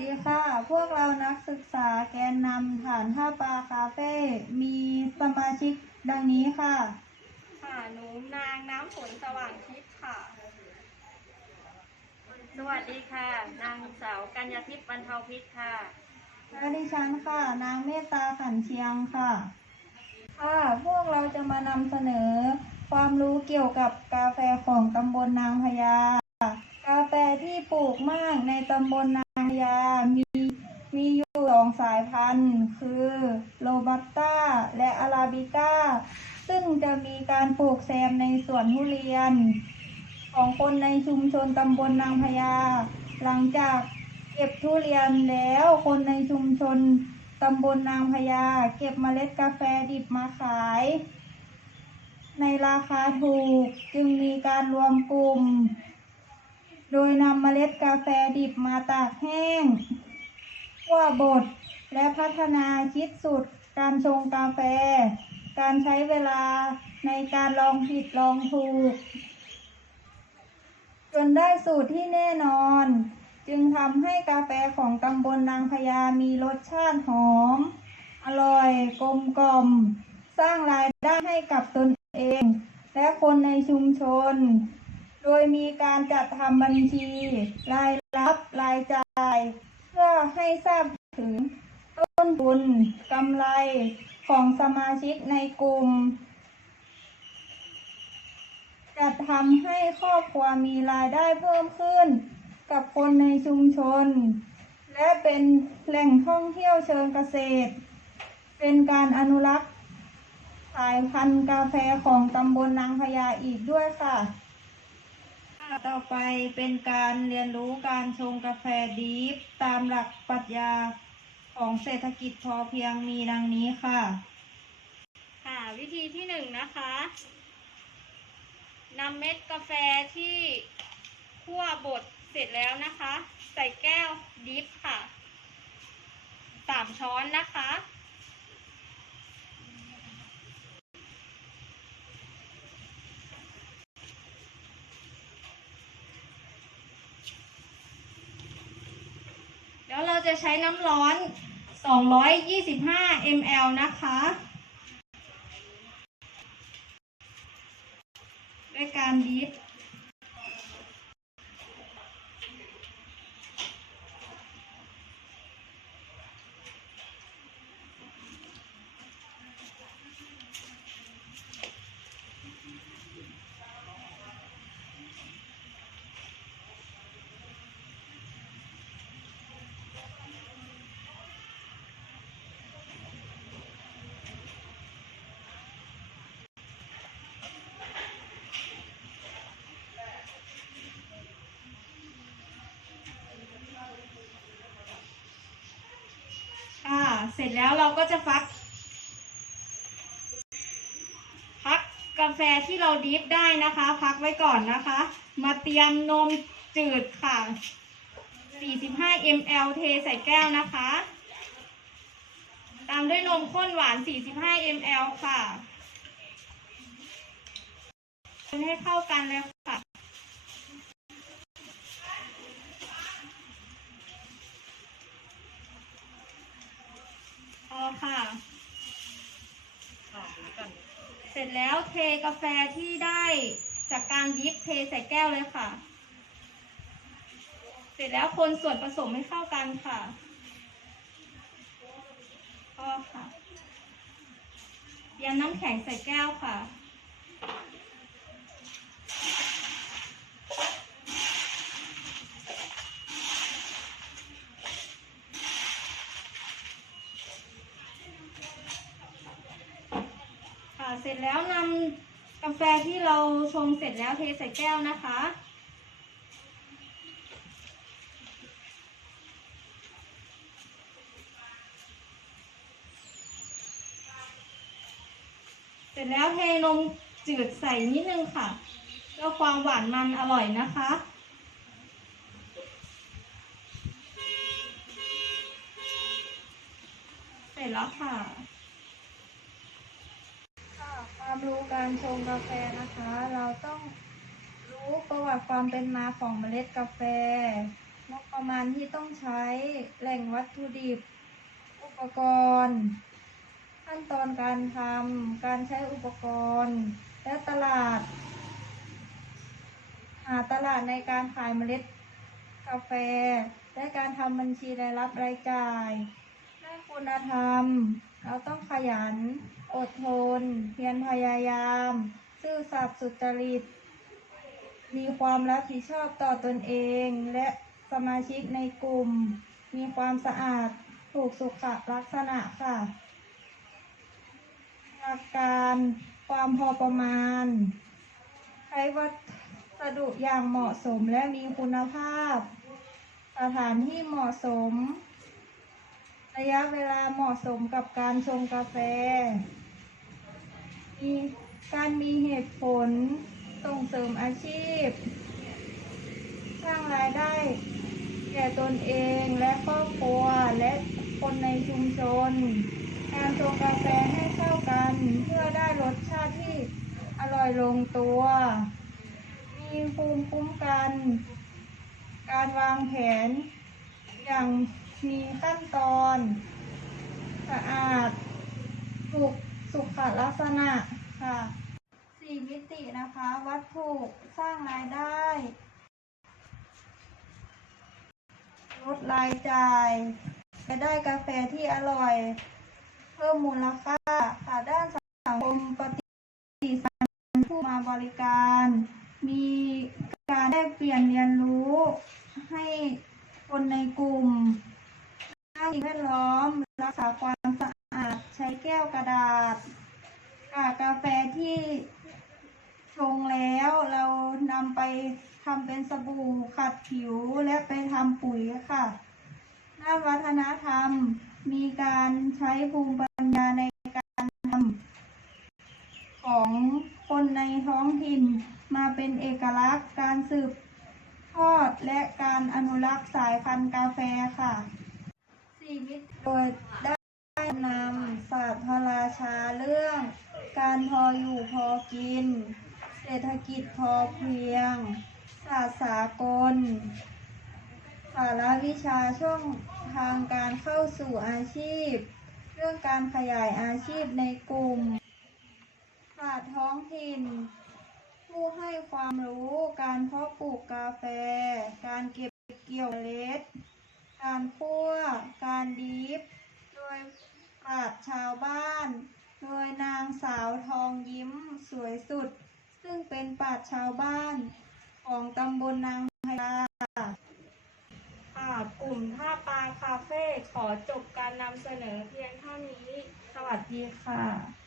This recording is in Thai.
ดีค่ะ พวกเรานักศึกษาแกนนำฐานท่าปลาคาเฟ่ มีสมาชิกดังนี้ค่ะ ค่ะ หนูนางน้ำฝนสว่างทิพย์ค่ะ สวัสดีค่ะ นางสาวกัญญาทิพย์บรรเทาพิษค่ะ และดิฉันค่ะ นางเมตตาขันเชียงค่ะ ค่ะ พวกเราจะมานำเสนอ ความรู้เกี่ยวกับกาแฟของตำบลนางพญากาแฟที่ปลูกมากในตำบลนา งพญามีมีอยู่สองสายพันธุ์ คือโรบัสต้าและอาราบิก้า ซึ่งจะมีการปลูกแซมในสวนทุเรียน ของคนในชุมชนตำบลนางพญา หลังจากเก็บทุเรียนแล้วคนในชุมชนตำบลนางพญาเก็บเมล็ดกาแฟดิบมาขาย ในราคาถูกจึงมีการรวมกลุ่ม ยนำเมล็ดกาแฟดิบมาตากแห้งคั่วบดและพัฒนาคิดสูตรการชงกาแฟ การใช้เวลาในการลองผิดลองถูก จนได้สูตรที่แน่นอน จึงทำให้กาแฟของตำบลนางพญามีรสชาติหอม อร่อยกลมกล่อม สร้างรายได้ให้กับตนเอง และคนในชุมชน โดยมีการจัดทำบัญชี รายรับรายจ่าย เพื่อให้ทราบถึงต้นทุนกำไรของสมาชิกในกลุ่ม จัดทำให้ครอบครัวมีรายได้เพิ่มขึ้น กับคนในชุมชน และเป็นแหล่งท่องเที่ยวเชิงเกษตร เป็นการอนุรักษ์สายพันธุ์กาแฟของตำบลนางพญาอีกด้วยค่ะ ต่อไปเป็นการเรียนรู้การชงกาแฟดีฟตามหลักปรัชญาของเศรษฐกิจพอเพียงมีดังนี้ค่ะ ค่ะ วิธีที่หนึ่งนะคะนำเม็ดกาแฟที่คั่วบดเสร็จแล้วนะคะ ใส่แก้วดิฟค่ะสามช้อนนะคะ แล้วเราจะใช้น้ำร้อน 225 ml นะคะ เสร็จแล้วเราก็จะฟักพักกาแฟที่เราดิฟได้นะคะ พักไว้ก่อนนะคะ มาเตรียมนมจืดค่ะ 45 ml เทใส่แก้วนะคะ ตามด้วยนมข้นหวาน 45 ml ค่ะคนให้เข้ากันเลยค่ะ ค่ะ เสร็จแล้วเทกาแฟที่ได้จากการดิฟเทใส่แก้วเลยค่ะ เสร็จแล้วคนส่วนผสมให้เข้ากันค่ะพอค่ะเตรียมน้ำแข็งใส่แก้วค่ะ เสร็จแล้วนำกาแฟที่เราชงเสร็จแล้วเทใส่แก้วนะคะ เสร็จแล้วเทนมจืดใส่นิดนึงค่ะเพื่อความหวานมันอร่อยนะคะเสร็จแล้วค่ะ ความรู้การชงกาแฟนะคะ เราต้องรู้ประวัติความเป็นมาของเมล็ดกาแฟงบประมาณที่ต้องใช้แหล่งวัตถุดิบ อุปกรณ์ ขั้นตอนการทำการใช้อุปกรณ์ และตลาด หาตลาดในการขายเมล็ดกาแฟ และการทำบัญชีรายรับรายจ่ายด้านคุณธรรม เราต้องขยัน อดทน เพียรพยายาม ซื่อสัตย์สุจริต มีความรับผิดชอบต่อตนเอง และสมาชิกในกลุ่ม มีความสะอาด ถูกสุขลักษณะค่ะ หลักการความพอประมาณ ใช้วัสดุอย่างเหมาะสมและมีคุณภาพ สถานที่เหมาะสม ระยะเวลาเหมาะสมกับการชงกาแฟ มีการมีเหตุผล ส่งเสริมอาชีพ สร้างรายได้แก่ตนเองและครอบครัวและคนในชุมชน การชงกาแฟให้เข้ากันเพื่อได้รสชาติที่อร่อยลงตัว มีภูมิคุ้มกัน การวางแผนอย่าง มีขั้นตอนสะอาดถูกสุขลักษณะค่ะสี่มิตินะคะ วัตถุสร้างรายได้ลดรายจ่ายจะได้กาแฟที่อร่อย เพิ่มมูลค่าค่ะด้านสังคมปฏิสัมพันธ์ผู้มาบริการ มีการได้เปลี่ยนเรียนรู้ให้คนในกลุ่ม งแวดล้อม รักษาความสะอาด ใช้แก้วกระดาษกากกาแฟที่ชงแล้วเรานำไปทำเป็นสบู่ขัดผิวและไปทำปุ๋ยค่ะด้านวัฒนธรรมมีการใช้ภูมิปัญญาในการทำของคนในท้องถิ่นมาเป็นเอกลักษณ์การสืบทอดและการอนุรักษ์สายพันธุ์กาแฟค่ะ สี่มิตโดยได้นำศาสตร์พระราชาเรื่อง การพออยู่พอกิน เศรษฐกิจพอเพียง ศาสตร์สากลสาระวิชาช่วงทางการเข้าสู่อาชีพ เรื่องการขยายอาชีพในกลุ่มศาสตร์ท้องถิ่น ผู้ให้ความรู้การเพาะปลูกกาแฟ การเก็บเกี่ยวเมล็ด การคั่ว การดีฟโดยปราชญ์ชาวบ้าน โดยนางสาวทองยิ้มสวยสุด ซึ่งเป็นปราชญ์ชาวบ้านของตำบลนางพญาค่ะ กลุ่มท่าปลาคาเฟ่ขอจบการนำเสนอเพียงเท่านี้ สวัสดีค่ะ